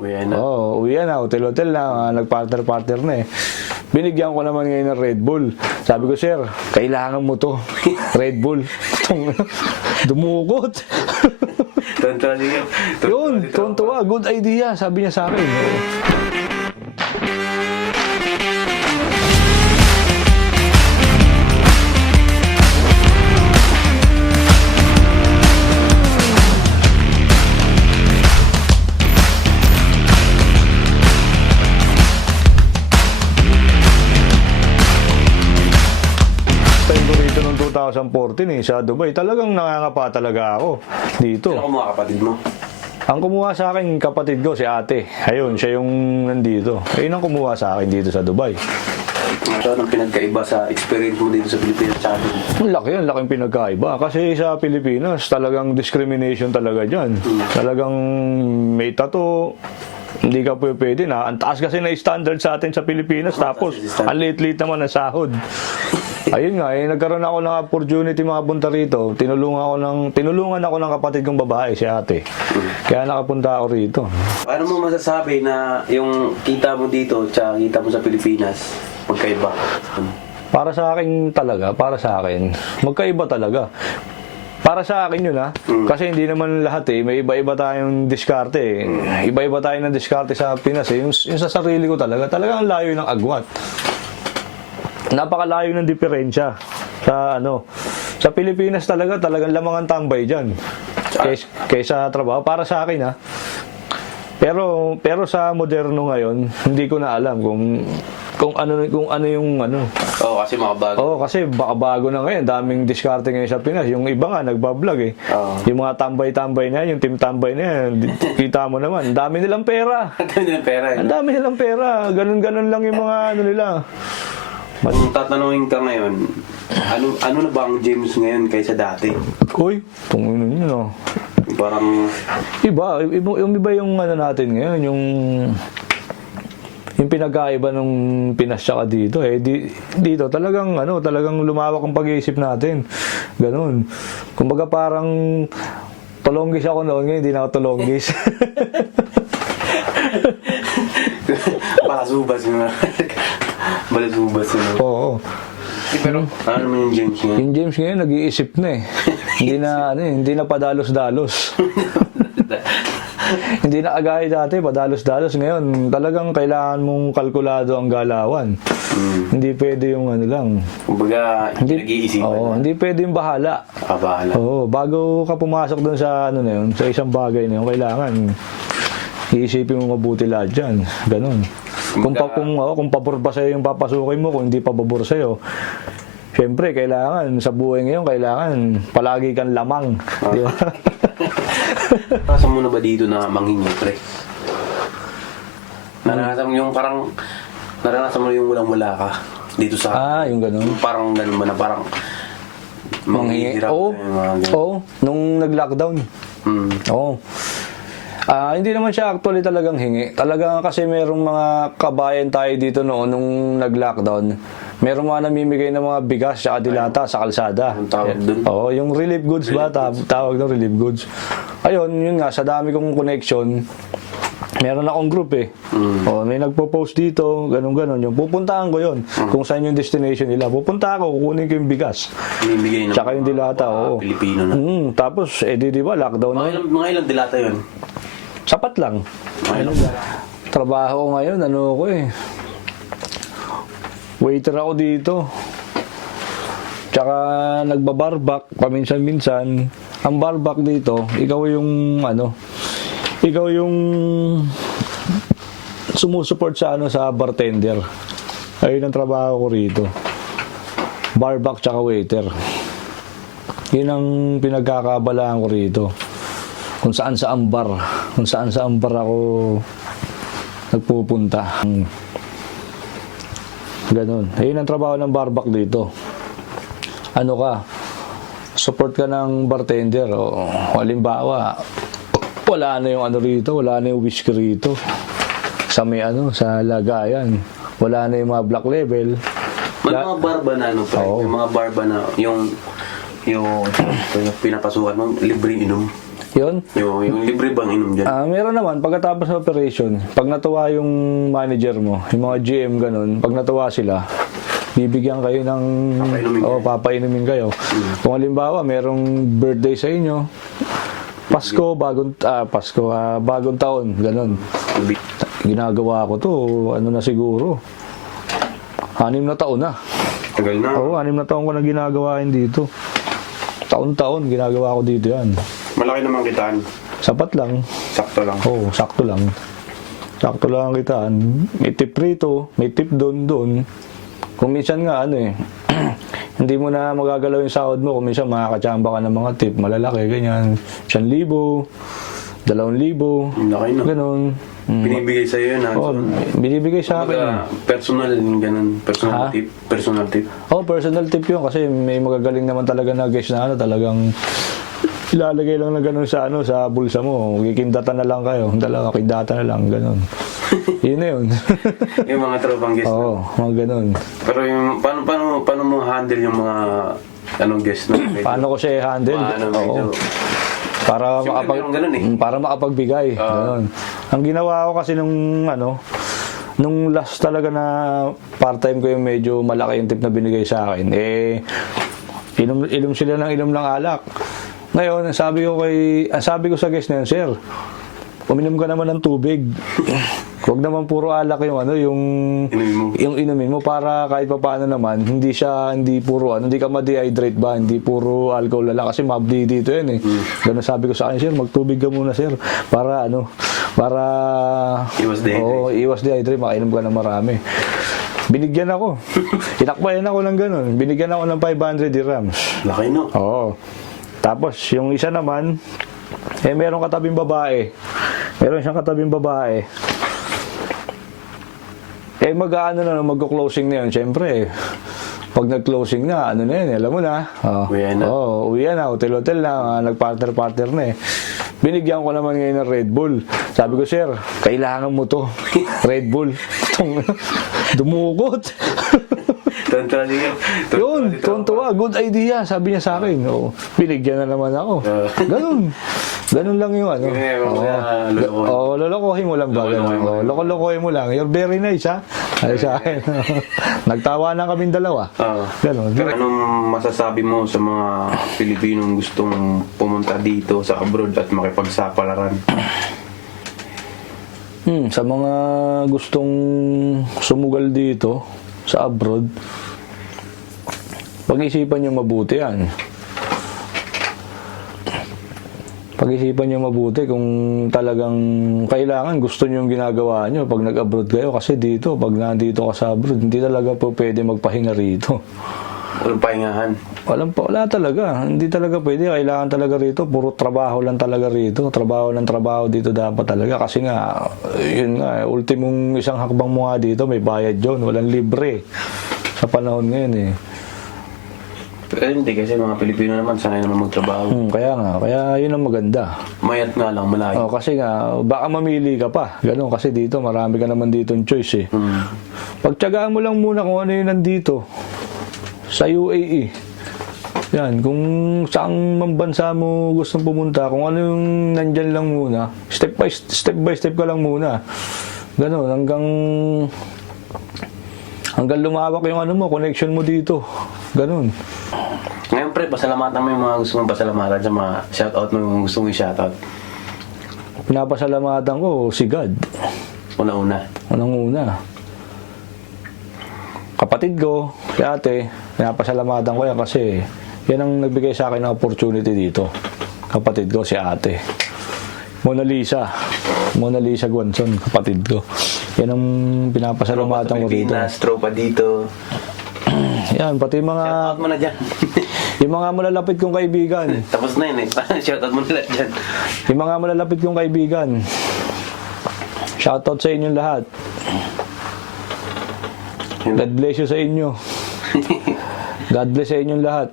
Uwi na. Hotel-hotel na. Nag-partner-partner na eh. Binigyan ko naman ngayon ng Red Bull. Sabi ko, sir, kailangan mo to. Red Bull. Dumukot. Yun, tontuwa. Good idea. Sabi niya sa akin. Noong 2014 sa Dubai, talagang nangangapa talaga ako dito. Sino kumuha kapatid mo? Ang kumuha sa akin, kapatid ko, si ate. Ayun, siya yung nandito. Ayun ang kumuha sa akin dito sa Dubai. Ito anong pinagkaiba sa experience mo dito sa Pilipinas sa atin? Ang laking pinagkaiba. Kasi sa Pilipinas, talagang discrimination talaga dyan. Talagang may tattoo. Hindi ka pwede na. Ang taas kasi na standard sa atin sa Pilipinas. Tapos, ang liit-liit naman ang sahod. Ayun nga, nagkaroon ako ng opportunity makapunta rito. Tinulungan ako ng kapatid kong babae, si ate. Kaya nakapunta ako rito. Ano mo masasabi na yung kita mo dito at kita mo sa Pilipinas, magkaiba? Para sa akin talaga, magkaiba talaga. Para sa akin yun kasi hindi naman lahat may iba-iba tayong diskarte Iba-iba tayo ng diskarte sa Pinas Yung sa sarili ko talagang layo ng agwat. Napakalayo ng diferensya sa Pilipinas talagang lamang ang tambay diyan. Kaysa trabaho para sa akin Pero sa moderno ngayon, hindi ko na alam kung ano yung kasi makabago. Kasi baka bago na ngayon, daming diskarte ngayon sa Pinas. Yung iba nga nagba-vlog Yung mga tambay-tambay na yan, yung team tambay na yan, kita mo naman, ang dami nilang pera. Ang dami nilang pera. Ganun-ganun lang yung mga nila. Kung tatanungin ka ngayon, ano na ba ang James ngayon kaysa dati? Uy, tungin nyo Parang iba yung natin ngayon, yung pinagkaiba ng Pinas tsaka dito dito talagang lumawak ang pag-iisip natin. Ganun. Kumbaga parang tulonggis ako noon, ngayon hindi na ako tulonggis. Balasubas yun. Balasubas yun. Oo. Pero ano naman yung James ngayon? Yung James ngayon nag-iisip na hindi na padalos-dalos. Hindi na kagaya dati, padalos-dalos. Ngayon, talagang kailangan mong kalkulado ang galawan. Hindi pwede yung lang. Kumbaga, nag-iisipan. Hindi pwede yung bahala. Bahala. Bago ka pumasok doon sa sa isang bagay na yun, kailangan iisipin mo mabuti lahat dyan. Ganun. Kung pabor ba sa'yo yung papasukin mo, kung hindi pabor sa'yo, siyempre, kailangan sa buhay ngayon, kailangan palagi kang lamang. Di ba? Naranasan mo na ba dito na manghingi, pre? Naranasan mo yung walang-wala ka dito sa... yung ganun. Parang ganun ba na parang manghihirap? Nung nag-lockdown. Hindi naman siya actually talagang hingi. Talagang kasi merong mga kabayan tayo dito noon nung nag-lockdown. Merong mga namimigay ng mga bigas at dilata sa kalsada. Ang tawag dun? Yung relief goods ba? Tawag ng relief goods. Ayun, yun nga, sa dami kong connection, meron akong group may nagpo-post dito, ganun-ganun. Yung pupuntahan ko yun. Kung saan yung destination nila. Pupunta ako, kukunin ko yung bigas. Namimigay ng tsaka yung dilata, Pilipino na. Tapos, di ba, lockdown na. Mga ilang dilata yun? Sapat lang. Trabaho ko ngayon, waiter ako dito. Tsaka nagbabarbak paminsan-minsan. Ang barbak dito, ikaw yung sumusuport sa sa bartender. Ayun ang trabaho ko rito. Barbak tsaka waiter. Yun ang pinagkakabalaan ko rito. Kung saan sa bar ako nagpupunta. Ganun. Ayun ang trabaho ng barbak dito. Support ka ng bartender. Halimbawa, wala na yung rito, wala na yung whiskey rito. Sa sa lagayan. Wala na yung mga black label. May mga bar ba na May mga bar ba na yung pinapasukan mo, libreng inom? Yun. Yung libre bang inom dyan? Meron naman, pagkatapos ng operation, pag natuwa yung manager mo, yung mga GM ganun, pag natuwa sila, bibigyan kayo ng Papainumin kayo. papainumin kayo. Kung halimbawa, merong birthday sa inyo, Pasko, bagong taon, ganun. Ginagawa ko to, ano na siguro, 6 na taon na. Tagal na. Oo, 6 na taon ko na ginagawa yun dito. Taon-taon, ginagawa ko dito yan. Malaki naman kitaan. Sapat lang. Sakto lang. Oo, sakto lang. Sakto lang ang kitaan. May tip rito, may tip doon. Kung minsan nga, hindi mo na magagalaw yung sahod mo. Kung minsan makakatsamba ka ng mga tip, malalaki, ganyan. 1,000, 2,000, Ang laki na. ganun. Binibigay sa'yo yun, ha? Oo, binibigay sa akin. Personal, yung ganun. Personal Ha? tip. Personal tip. Personal tip yun kasi may magagaling naman talaga na guys na talagang ilalagay lang na ganun sa sa bulsa mo. Kikindatan na lang kayo. Dalawa, kindatan na lang, ganun. Yun na yun. Yung mga tropang guest. Oo, mga ganun. Pero yung, paano mo handle yung mga, guest na? Medyo- Paano ko siya i-handle? medyo- Para Siyempre, meron ganun eh. para makapagbigay. Ganun. Ang ginawa ko kasi nung last talaga na part-time ko yung medyo malaki yung tip na binigay sa akin, inom sila ng alak. Ngayon, ang sabi ko sa guest na yun, sir, uminom ka naman ng tubig. Huwag naman puro alak yung Inumin mo. yung inumin mo para kahit pa paano naman hindi puro hindi ka ma-dehydrate ba, hindi puro alcohol lala kasi mabdi dito yan eh. Ganun sabi ko sa kanya, sir, magtubig ka muna sir para Iwas dehydrate. Oo, iwas dehydrate, makainom ka ng marami. Binigyan ako. Inakbayan ako ng ganun. Binigyan ako ng 500 dirhams. Laki no. Oo. Tapos yung isa naman, meron katabing babae. Meron siyang katabing babae. Magko-closing na yun, syempre. Pag nag-closing na, na yun, alam mo na. Uwian na. Uwian na, hotel-hotel na, nag-partner na eh. Binigyan ko naman ngayon ng Red Bull. Sabi ko, sir, kailangan mo to. Red Bull. Dumukot. Tontuwa niya. Yun, tuwan-tuwa. Good idea, sabi niya sa akin. Binigyan na naman ako. Ganun. Ganun lang yung lolokohin mo lang ba? Lolokohin mo lang. You're very nice, ha? Ay sa akin. Nagtawa na kaming dalawa. Ganun. Pero anong masasabi mo sa mga Pilipinong gustong pumunta dito sa abroad at makipagsapalaran? Sa mga gustong sumugal dito sa abroad, pag-isipan nyo mabuti yan. Pag-isipan nyo mabuti kung talagang kailangan, gusto nyo yung ginagawa nyo pag nag-abroad kayo. Kasi dito, pag nandito ka sa abroad, hindi talaga po pwede magpahinga rito. Walang pahingahan. Wala talaga. Hindi talaga pwede. Kailangan talaga rito. Puro trabaho lang talaga rito. Trabaho ng trabaho dito dapat talaga. Kasi nga, yun nga, ultimong isang hakbang mo nga dito, may bayad yun. Walang libre. Sa panahon ngayon eh. Pero hindi kasi mga Pilipino naman sanay naman magtrabaho. Kaya yun ang maganda. Mayat nga lang, malayo. Kasi nga, baka mamili ka pa. Ganun, kasi dito, marami ka naman dito choice eh. Pagtyagaan mo lang muna kung ano yung nandito. Sa UAE. Yan, kung saang bansa mo gustong pumunta, kung ano yung nandyan lang muna, step by step ka lang muna. Ganun, hanggang lumawak yung connection mo dito. Ganun. Ngayon pre, pasalamatan mo yung mga gusto mong pasalamatan sa mga shoutout mo yung gusto mong i-shoutout. Pinapasalamatan ko si God. Una-una. Unang-una. Kapatid ko, si ate, pinapasalamatan ko yan kasi yan ang nagbigay sa akin ng opportunity dito. Kapatid ko, si ate. Mona Lisa Guanzon, kapatid ko. Yan ang pinapasalamatan ko dito. Pilipinas, tropa dito. Yan, pati mga Shoutout mo na dyan. yung mga malalapit kong kaibigan. Tapos na yun eh. Shoutout mo na dyan. Yung mga malalapit kong kaibigan. Shoutout sa inyong lahat. God bless you sa inyo. God bless sa inyong lahat.